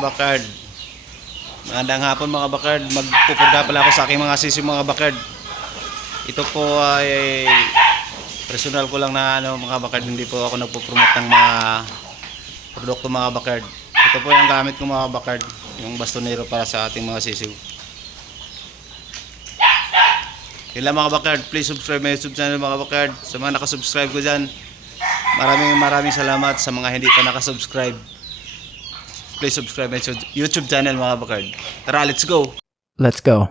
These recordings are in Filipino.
bakard. Magandang hapon mga bakard. Magpupurga pala ako sa aking mga sisi mga bakard. Ito po ay personal ko lang na mga bakard. Hindi po ako nagpo-promote ng mga produkto mga bakard. Ito po yung gamit ko mga bakard. Yung bastonero para sa ating mga sisiw. Yun lang mga bakard. Please subscribe my YouTube channel mga bakard. Sa mga nakasubscribe ko dyan, maraming salamat. Sa mga hindi pa nakasubscribe, please subscribe my YouTube channel mga bakard. Tara, let's go! Let's go.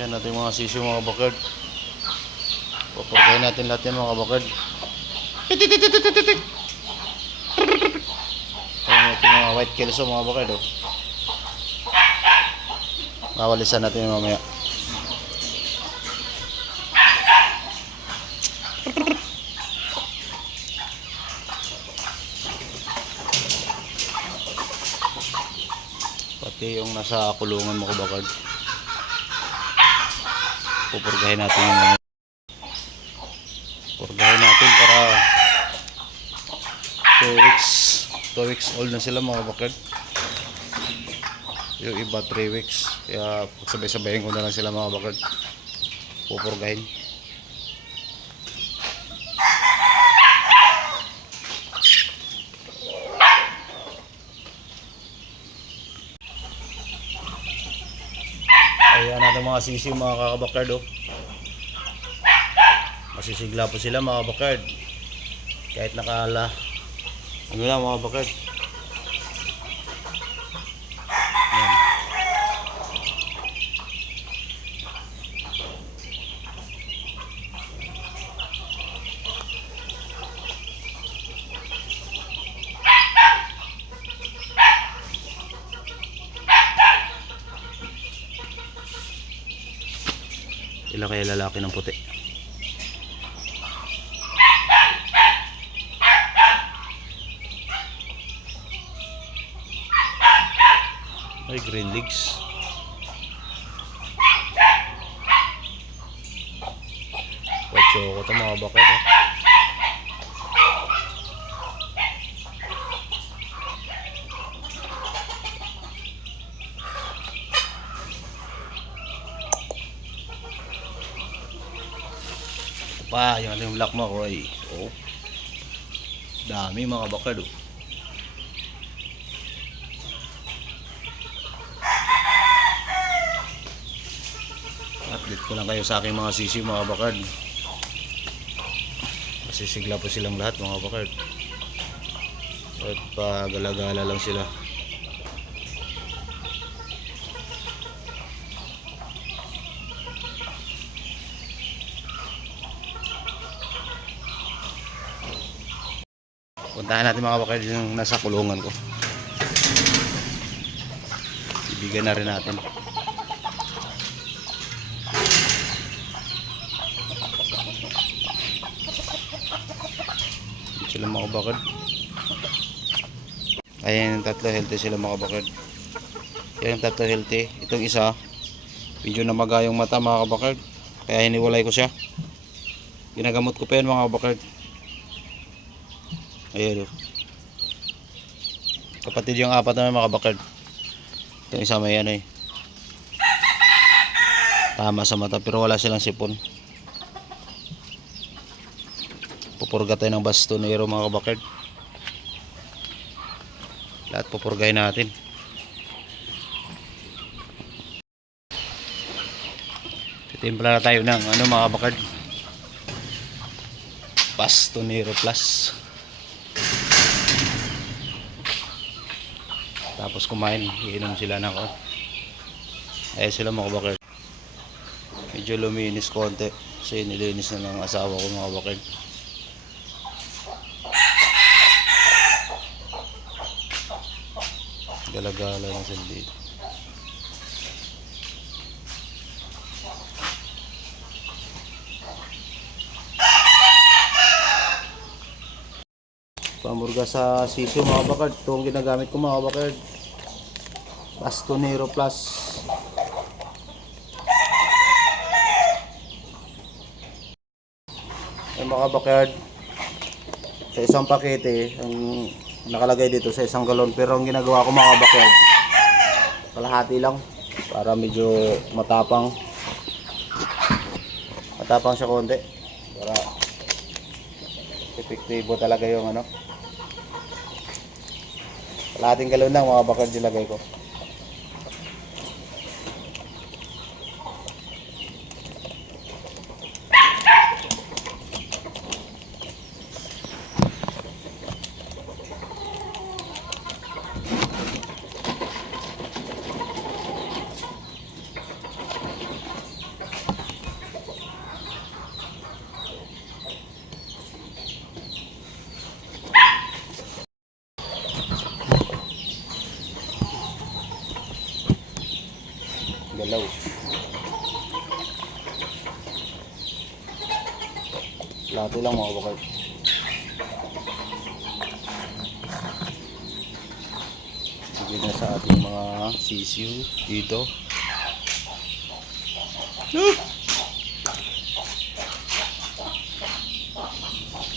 Yan natin mga sisiyo mga bakard. Papurgahin natin lahat yan mga bakard. Ayan natin mga white kelso mga bakard. Mawalisan natin yung mamaya. Pati yung nasa kulungan mga bakard. Pupurgahin natin yung mga purgahin natin para 2 weeks old na sila mga bakard. Yung iba 3 weeks, kaya sabay-sabayin ko na lang sila mga bakard pupurgahin. Ayan natin mga sisiw mga kakabakard. Masisigla po sila mga bakard. Kahit nakala ano lang mga bakard. Ayan. Ilan kaya lalaki ng puti? Ay, green legs. White choco ito mga bakit. Pa, yung ating black makoy. Oh. Dami mga bakad. Update ko lang kayo sa aking mga sisiw mga bakad. Masisigla po silang lahat mga bakad. At pagala-gala lang sila. Puntahan natin mga bakad yung nasa kulungan ko. Ibigay na rin natin. Sila mga bakad. Ayan yung tatlo healthy sila mga bakad. Yan yung tatlo healthy. Itong isa medyo namaga yung mata mga bakad, kaya hiniwalay ko siya. Ginagamot ko pa yan mga bakad. Ayan o. Kapatid yung apat na mga bakad. Itong isa may ano tama sa mata pero wala silang sipon. Pupurga tayo ng bastonero mga bakad. Lahat pupurgahin natin. Titimpla na tayo ng ano mga bakad, bastonero plus. Tapos kumain, iinom sila ng ayun sila mga bakad. Medyo luminis konti kasi nilinis na ng asawa ko mga bakad. Galagala na sila dito. Pamurga sa sisyo mga bakad. Ito ang ginagamit ko mga bakad. Bastonero Plus. Ay mga backyard, sa isang pakete ang nakalagay dito sa isang galon, pero ang ginagawa ko mga backyard, kalahati lang para medyo matapang siya konti para epektibo talaga yung ano. Kalahating galon lang mga backyard nilagay ko. Galaw. Lahat lang mga bakal. Sige na sa ating mga sisiu dito.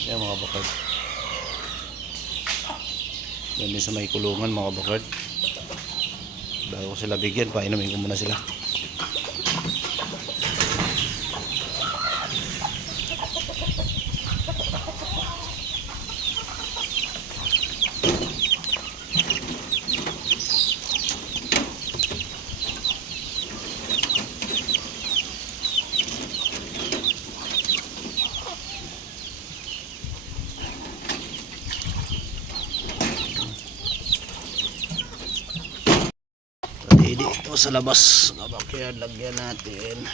Yan mga bakal. Yan din sa may kulungan mga bakal. Bago ko sila bigyan, painumin ko muna sila. Dito sa labas, kaya lagyan natin.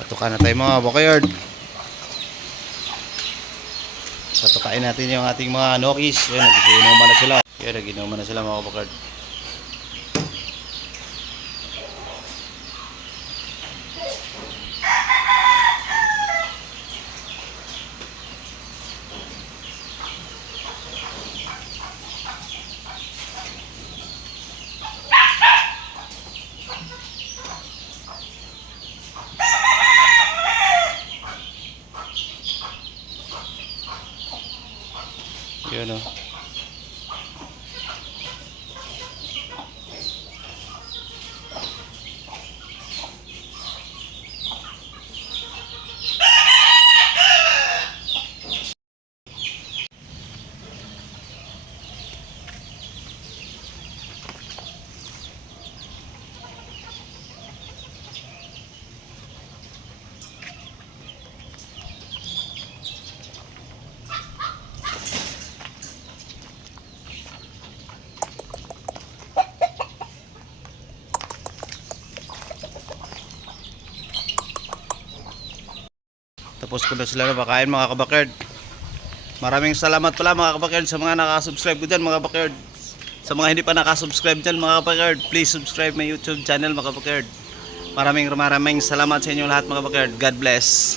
Patukan na tayo mga backyard. Patukain natin yung ating mga nokis. Yan, nagiinuman na sila. Yan, nagiinuman na sila mga backyard. Yun o. Tapos ko na sila napakain mga kabakard. Maraming salamat pala mga kabakard sa mga nakasubscribe ko dyan mga kabakard. Sa mga hindi pa nakasubscribe dyan mga kabakard, please subscribe my YouTube channel mga kabakard. Maraming salamat sa inyo lahat mga kabakard. God bless.